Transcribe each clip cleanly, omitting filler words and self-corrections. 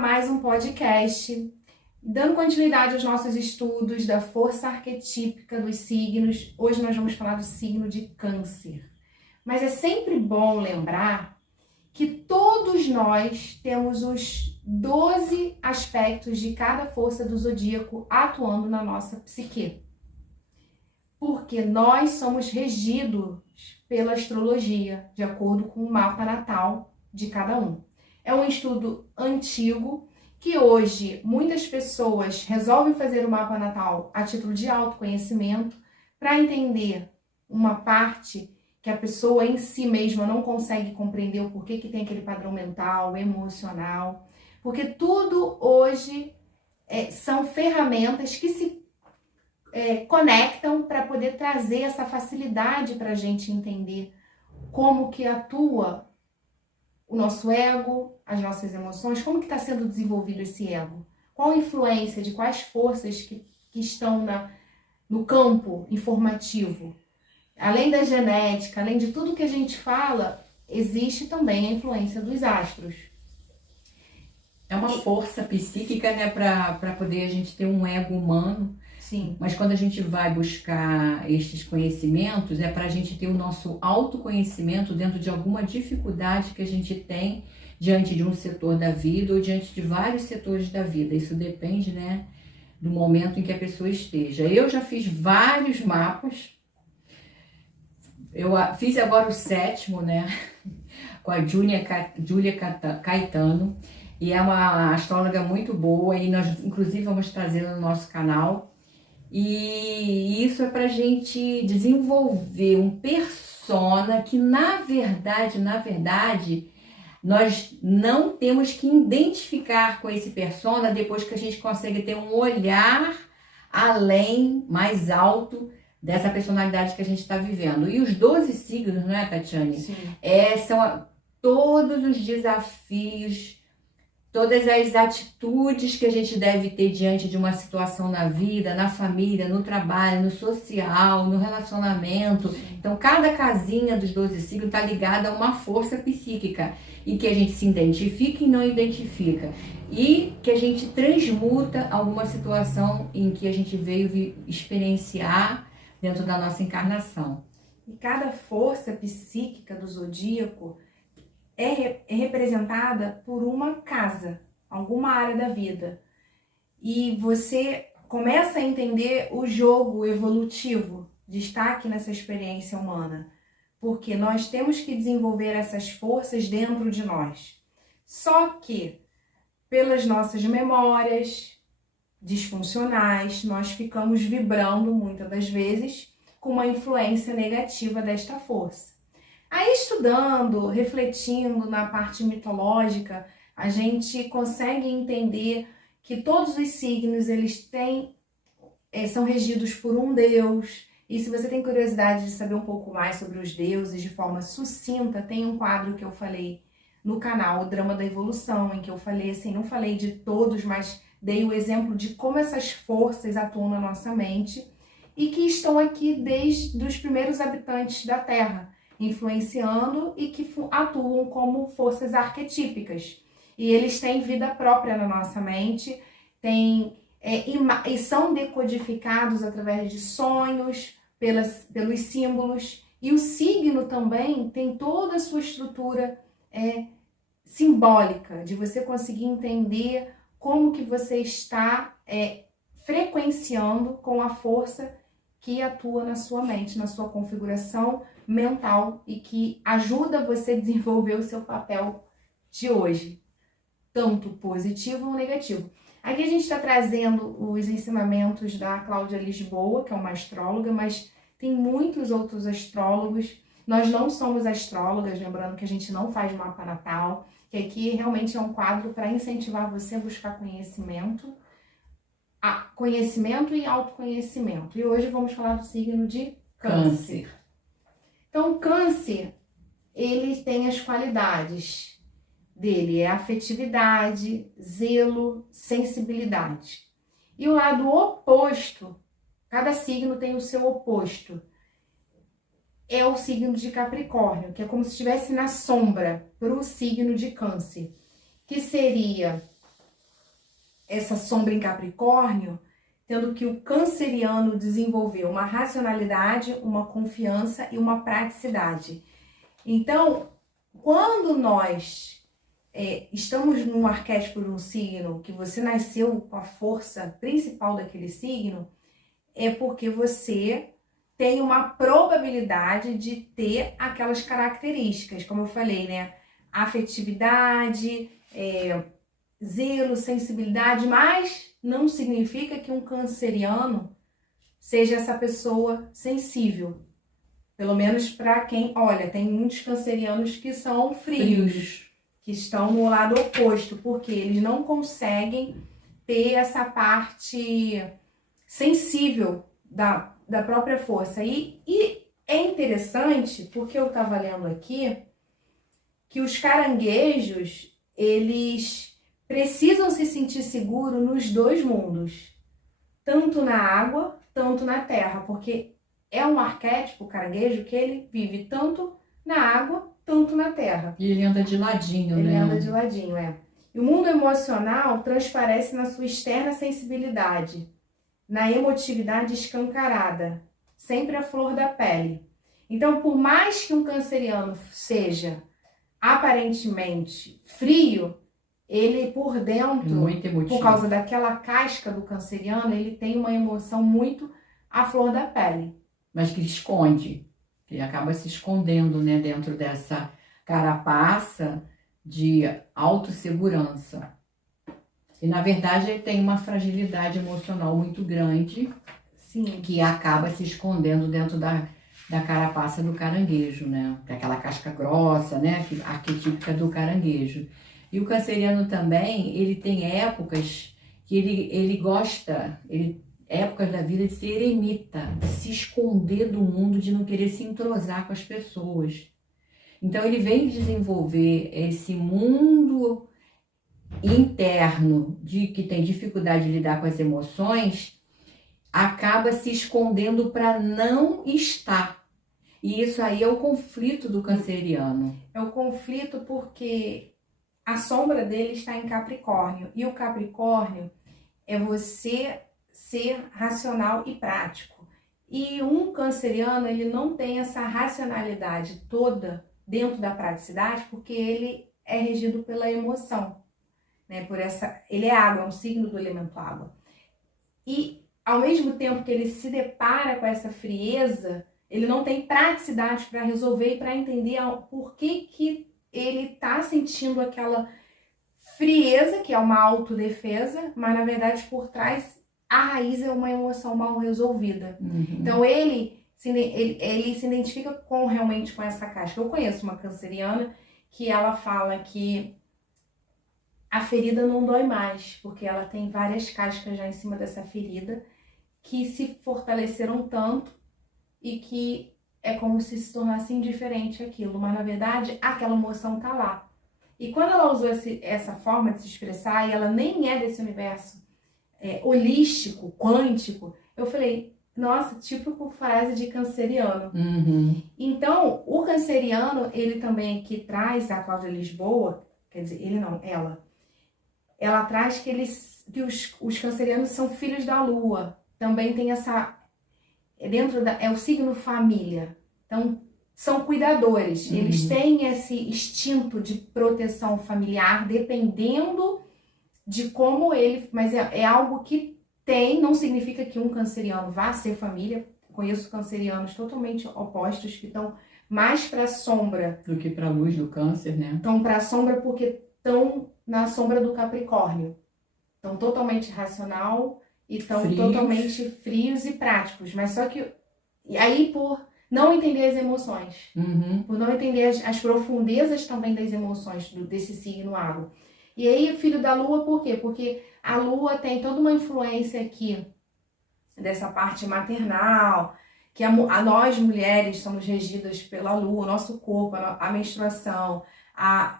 mais um podcast, dando continuidade aos nossos estudos da força arquetípica dos signos. Hoje nós vamos falar do signo de Câncer. Mas é sempre bom lembrar que todos nós temos os 12 aspectos de cada força do zodíaco atuando na nossa psique. Porque nós somos regidos pela astrologia, de acordo com o mapa natal de cada um. É um estudo antigo que hoje muitas pessoas resolvem fazer o mapa natal a título de autoconhecimento para entender uma parte que a pessoa em si mesma não consegue compreender o porquê que tem aquele padrão mental, emocional. Porque tudo hoje são ferramentas que se conectam para poder trazer essa facilidade para a gente entender como que atua o nosso ego, as nossas emoções, como que está sendo desenvolvido esse ego? Qual a influência de quais forças que estão no campo informativo? Além da genética, além de tudo que a gente fala, existe também a influência dos astros. É uma força psíquica, né, para poder a gente ter um ego humano. Sim. Mas quando a gente vai buscar estes conhecimentos, é para a gente ter o nosso autoconhecimento dentro de alguma dificuldade que a gente tem diante de um setor da vida ou diante de vários setores da vida. Isso depende, né, do momento em que a pessoa esteja. Eu já fiz vários mapas. Eu fiz agora o 7º, né, com a Júlia Caetano. E é uma astróloga muito boa e nós, inclusive, vamos trazê-la no nosso canal. E isso é pra gente desenvolver um persona que, na verdade, nós não temos que identificar com esse persona depois que a gente consegue ter um olhar além, mais alto dessa personalidade que a gente está vivendo. E os 12 signos, não é, Tatiane? Sim. São todos os desafios, todas as atitudes que a gente deve ter diante de uma situação na vida, na família, no trabalho, no social, no relacionamento. Então, cada casinha dos 12 signos está ligada a uma força psíquica e que a gente se identifica e não identifica. E que a gente transmuta alguma situação em que a gente veio experienciar dentro da nossa encarnação. E cada força psíquica do zodíaco é representada por uma casa, alguma área da vida. E você começa a entender o jogo evolutivo de estar aqui nessa experiência humana. Porque nós temos que desenvolver essas forças dentro de nós. Só que, pelas nossas memórias disfuncionais, nós ficamos vibrando, muitas das vezes, com uma influência negativa desta força. Aí, estudando, refletindo na parte mitológica, a gente consegue entender que todos os signos eles são regidos por um deus. E se você tem curiosidade de saber um pouco mais sobre os deuses de forma sucinta, tem um quadro que eu falei no canal, o Drama da Evolução, em que eu falei assim, não falei de todos, mas dei o exemplo de como essas forças atuam na nossa mente e que estão aqui desde os primeiros habitantes da Terra, influenciando e que atuam como forças arquetípicas. E eles têm vida própria na nossa mente, e são decodificados através de sonhos, pelos símbolos. E o signo também tem toda a sua estrutura simbólica, de você conseguir entender como que você está frequenciando com a força que atua na sua mente, na sua configuração mental e que ajuda você a desenvolver o seu papel de hoje, tanto positivo ou negativo. Aqui a gente está trazendo os ensinamentos da Cláudia Lisboa, que é uma astróloga, mas tem muitos outros astrólogos. Nós não somos astrólogas, lembrando que a gente não faz mapa natal, que aqui realmente é um quadro para incentivar você a buscar conhecimento e autoconhecimento. E hoje vamos falar do signo de Câncer. Então, Câncer, ele tem as qualidades dele, afetividade, zelo, sensibilidade. E o lado oposto, cada signo tem o seu oposto, é o signo de Capricórnio, que é como se estivesse na sombra para o signo de Câncer, que seria essa sombra em Capricórnio, tendo que o canceriano desenvolveu uma racionalidade, uma confiança e uma praticidade. Então, quando nós estamos num arquétipo de um signo, que você nasceu com a força principal daquele signo, é porque você tem uma probabilidade de ter aquelas características, como eu falei, né? Afetividade, zelo, sensibilidade, mas não significa que um canceriano seja essa pessoa sensível. Pelo menos para quem, olha, tem muitos cancerianos que são frios, que estão no lado oposto, porque eles não conseguem ter essa parte sensível da própria força. E é interessante, porque eu estava lendo aqui, que os caranguejos, eles precisam se sentir seguros nos dois mundos, tanto na água, tanto na terra, porque é um arquétipo, o caranguejo, que ele vive tanto na água, tanto na terra. E ele anda de ladinho, Ele né? anda de ladinho, E o mundo emocional transparece na sua externa sensibilidade, na emotividade escancarada, sempre à flor da pele. Então, por mais que um canceriano seja aparentemente frio, ele por dentro, Muito emotivo. por causa daquela casca do canceriano, ele tem uma emoção muito à flor da pele. Mas que esconde, que acaba se escondendo, né, dentro dessa carapaça de autossegurança. E na verdade ele tem uma fragilidade emocional muito grande. Sim. Que acaba se escondendo dentro da carapaça do caranguejo, né? Aquela casca grossa, né? Arquetípica do caranguejo. E o canceriano também, ele tem épocas que ele gosta, épocas da vida de ser eremita, de se esconder do mundo, de não querer se entrosar com as pessoas. Então ele vem desenvolver esse mundo interno de que tem dificuldade de lidar com as emoções, acaba se escondendo para não estar. E isso aí é o conflito do canceriano. É o conflito porque a sombra dele está em Capricórnio. E o Capricórnio é você ser racional e prático. E um canceriano, ele não tem essa racionalidade toda dentro da praticidade, porque ele é regido pela emoção, né? Ele é água, é um signo do elemento água. E ao mesmo tempo que ele se depara com essa frieza, ele não tem praticidade para resolver e para entender por que ele está sentindo aquela frieza, que é uma autodefesa, mas na verdade por trás a raiz é uma emoção mal resolvida. Uhum. Então ele se identifica realmente com essa casca. Eu conheço uma canceriana que ela fala que a ferida não dói mais, porque ela tem várias cascas já em cima dessa ferida que se fortaleceram tanto e que é como se tornasse indiferente aquilo, mas na verdade aquela emoção tá lá. E quando ela usou essa forma de se expressar, e ela nem é desse universo holístico, quântico, eu falei, nossa, típico frase de canceriano. Uhum. Então, o canceriano, ele também aqui traz, a Cláudia Lisboa, quer dizer, ele não, ela traz que os cancerianos são filhos da lua. Também tem essa, é o signo família. Então, são cuidadores. Eles têm esse instinto de proteção familiar, dependendo de como mas é algo que tem, não significa que um canceriano vá ser família. Conheço cancerianos totalmente opostos, que estão mais para a sombra. Do que para a luz do câncer, né? Estão para a sombra porque estão na sombra do Capricórnio. Estão totalmente racional e estão totalmente frios e práticos. Mas só que, aí por não entender as emoções, por não entender as profundezas também das emoções desse signo água. E aí, filho da lua, por quê? Porque a lua tem toda uma influência aqui dessa parte maternal, que nós mulheres somos regidas pela lua, o nosso corpo, a menstruação.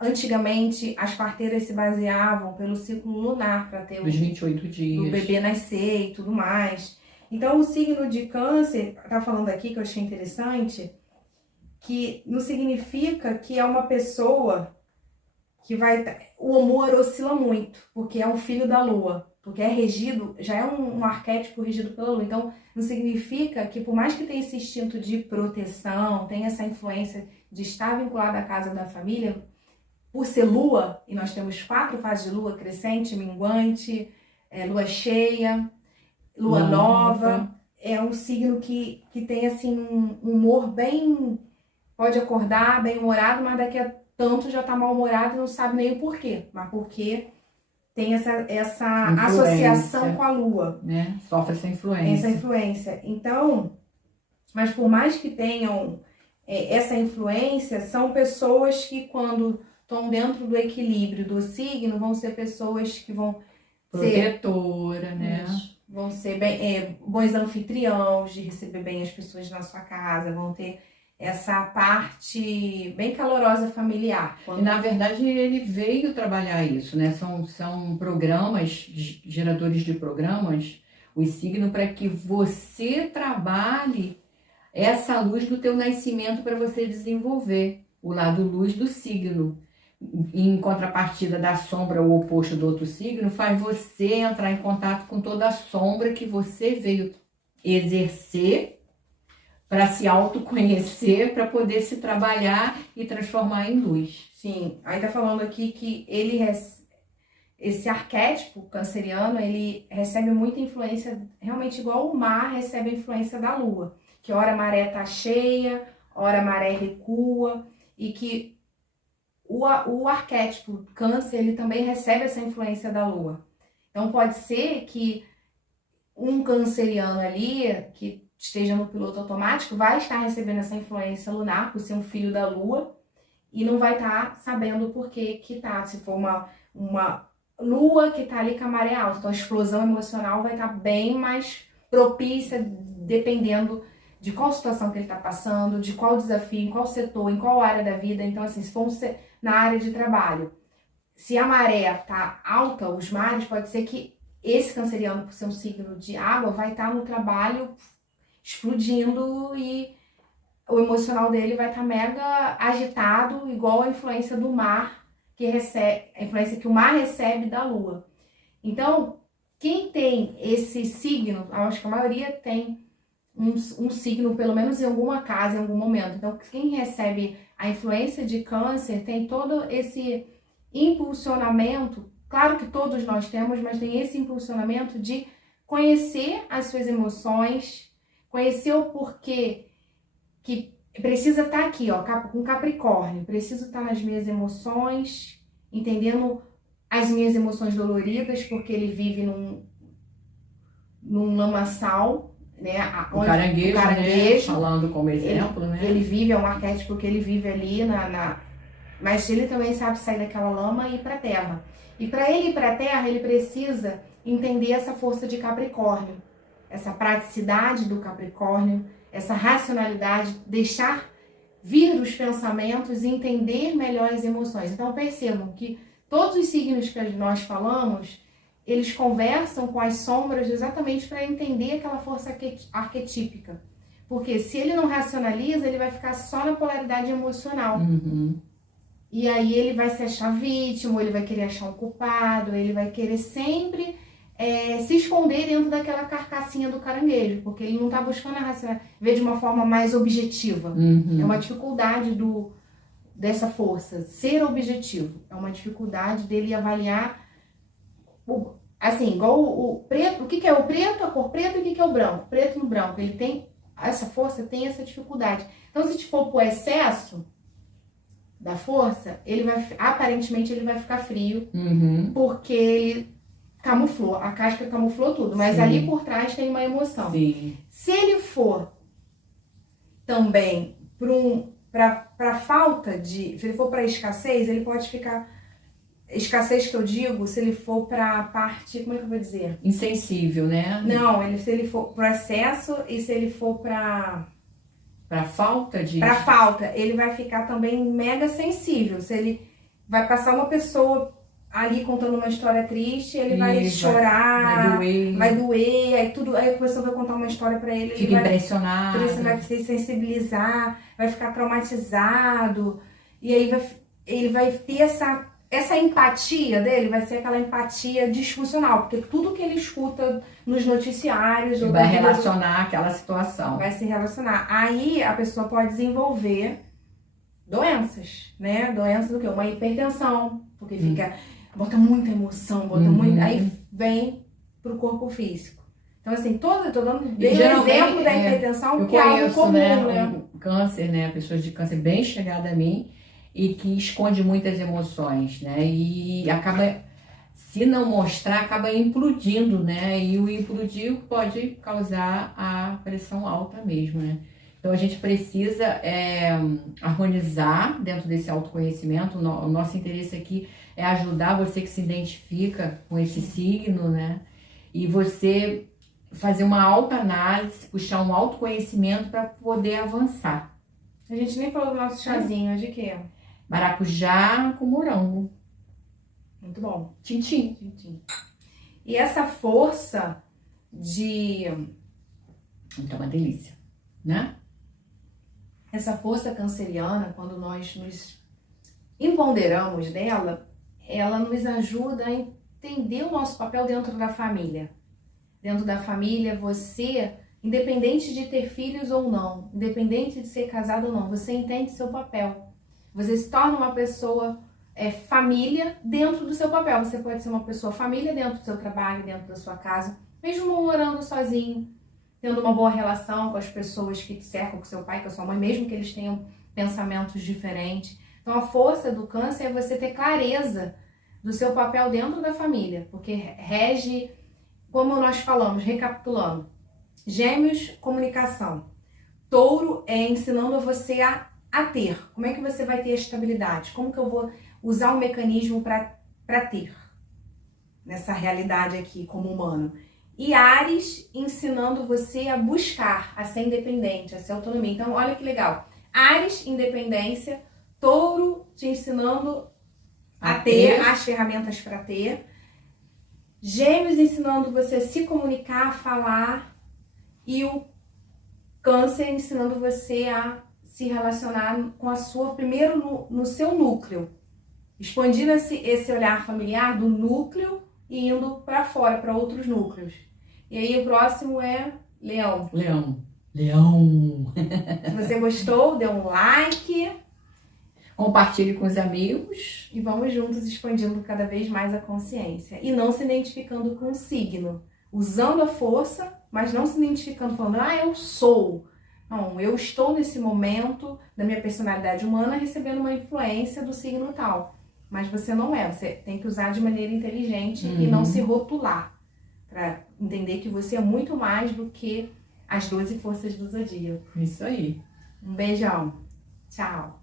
Antigamente, as parteiras se baseavam pelo ciclo lunar para ter os 28 dias, o bebê nascer e tudo mais. Então, o signo de câncer, tá falando aqui que eu achei interessante, que não significa que é uma pessoa que o humor oscila muito, porque é um filho da lua. porque é regido, já é um arquétipo regido pela lua. Então, não significa que, por mais que tenha esse instinto de proteção, tenha essa influência de estar vinculado à casa da família, por ser lua, e nós temos 4 fases de lua, crescente, minguante, lua cheia, lua nova, é um signo que tem assim um humor bem, pode acordar bem humorado, mas daqui a tanto já tá mal-humorado e não sabe nem o porquê, mas porque tem essa associação com a lua. Né? Sofre essa influência. Essa influência. Então, mas por mais que tenham essa influência, são pessoas que quando estão dentro do equilíbrio do signo, vão ser pessoas que vão protetora, né? Vão ser bons anfitriões, de receber bem as pessoas na sua casa, vão ter essa parte bem calorosa familiar. E na verdade ele veio trabalhar isso, né? São programas, geradores de programas, os signos, para que você trabalhe essa luz do teu nascimento para você desenvolver o lado luz do signo. Em contrapartida da sombra, o oposto do outro signo, faz você entrar em contato com toda a sombra que você veio exercer para se autoconhecer, para poder se trabalhar e transformar em luz. Sim, aí tá falando aqui que esse arquétipo canceriano, ele recebe muita influência, realmente igual o mar recebe a influência da lua, que ora a maré tá cheia, ora a maré recua, e que o arquétipo câncer, ele também recebe essa influência da lua. Então pode ser que um canceriano ali, que esteja no piloto automático, vai estar recebendo essa influência lunar, por ser um filho da lua, e não vai estar sabendo o porquê que tá, se for uma lua que tá ali com a maré alta. Então a explosão emocional vai estar bem mais propícia, dependendo de qual situação que ele está passando, de qual desafio, em qual setor, em qual área da vida. Então, assim, se for na área de trabalho, se a maré tá alta, os mares, pode ser que esse canceriano, por ser um signo de água, vai estar no trabalho explodindo e o emocional dele vai estar mega agitado, igual a influência do mar, a influência que o mar recebe da lua. Então, quem tem esse signo, acho que a maioria tem um signo, pelo menos em alguma casa, em algum momento. Então, quem recebe a influência de câncer tem todo esse impulsionamento, claro que todos nós temos, mas tem esse impulsionamento de conhecer as suas emoções, conhecer o porquê que precisa estar aqui, ó, com Capricórnio, preciso estar nas minhas emoções, entendendo as minhas emoções doloridas, porque ele vive num lamaçal, né? O caranguejo, né? Falando como exemplo, né? Ele vive, é um arquétipo que ele vive ali mas ele também sabe sair daquela lama e ir para a terra. E para ele ir para a terra, ele precisa entender essa força de Capricórnio, essa praticidade do Capricórnio, essa racionalidade, deixar vir dos pensamentos e entender melhor as emoções. Então percebam que todos os signos que nós falamos, eles conversam com as sombras exatamente para entender aquela força arquetípica. Porque se ele não racionaliza, ele vai ficar só na polaridade emocional. Uhum. E aí ele vai se achar vítima, ele vai querer achar um culpado, ele vai querer sempre se esconder dentro daquela carcassinha do caranguejo, porque ele não está buscando a racionalidade, ver de uma forma mais objetiva. Uhum. É uma dificuldade dessa força, ser objetivo. É uma dificuldade dele avaliar, assim, igual o preto. O que é o preto, a cor preta, e o que é o branco? Preto no branco. Ele tem essa força, tem essa dificuldade. Então, se for pro excesso da força, aparentemente ele vai ficar frio, uhum. porque ele camuflou, a casca camuflou tudo, mas Sim. ali por trás tem uma emoção. Sim. Se ele for também para falta se ele for para escassez, ele pode ficar, escassez que eu digo, se ele for para parte, como é que eu vou dizer? Insensível, né? Não, se ele for para excesso e se ele for para falta, ele vai ficar também mega sensível. Se ele vai passar uma pessoa ali contando uma história triste, ele vai chorar, vai doer, aí a pessoa vai contar uma história pra ele, fica impressionado, vai se sensibilizar, vai ficar traumatizado, e aí ele vai ter essa empatia dele vai ser aquela empatia disfuncional, porque tudo que ele escuta nos noticiários ou Vai relacionar aquela situação. vai se relacionar. Aí a pessoa pode desenvolver doenças, né? Doenças do quê? Uma hipertensão, porque bota muita emoção, aí vem pro corpo físico. Então, assim, eu tô dando um exemplo da hipertensão, que é algo comum, né? O câncer, né? Pessoas de câncer bem chegada a mim e que esconde muitas emoções, né? E acaba, se não mostrar, acaba implodindo, né? E o implodir pode causar a pressão alta mesmo, né? Então a gente precisa harmonizar dentro desse autoconhecimento. O nosso interesse aqui é ajudar você que se identifica com esse signo, né? E você fazer uma autoanálise, puxar um autoconhecimento para poder avançar. A gente nem falou do nosso chazinho, de quê? Maracujá com morango. Muito bom. Tintim. E essa força de... Então, uma delícia, né? Essa força canceriana, quando nós nos empoderamos dela, ela nos ajuda a entender o nosso papel dentro da família. Dentro da família, você, independente de ter filhos ou não, independente de ser casado ou não, você entende seu papel. Você se torna uma pessoa família dentro do seu papel. Você pode ser uma pessoa família dentro do seu trabalho, dentro da sua casa, mesmo morando sozinho, tendo uma boa relação com as pessoas que te cercam, com seu pai, com a sua mãe, mesmo que eles tenham pensamentos diferentes. Então a força do câncer é você ter clareza do seu papel dentro da família, porque rege, como nós falamos, recapitulando, Gêmeos, comunicação. Touro é ensinando você a ter. Como é que você vai ter estabilidade? Como que eu vou usar o mecanismo para ter nessa realidade aqui como humano? E Áries ensinando você a buscar, a ser independente, a ser autonomia. Então, olha que legal. Áries, independência. Touro te ensinando a ter as ferramentas para ter. Gêmeos ensinando você a se comunicar, a falar. E o Câncer ensinando você a se relacionar com a sua, primeiro no seu núcleo. Expandindo esse olhar familiar do núcleo e indo para fora, para outros núcleos. E aí o próximo é Leão. Leão. Se você gostou, dê um like. Compartilhe com os amigos. E vamos juntos expandindo cada vez mais a consciência. E não se identificando com o signo. Usando a força, mas não se identificando, falando, eu sou. Não, eu estou nesse momento da minha personalidade humana recebendo uma influência do signo tal. Mas você não é. Você tem que usar de maneira inteligente e não se rotular. Para entender que você é muito mais do que as 12 forças do zodíaco. Isso aí. Um beijão. Tchau.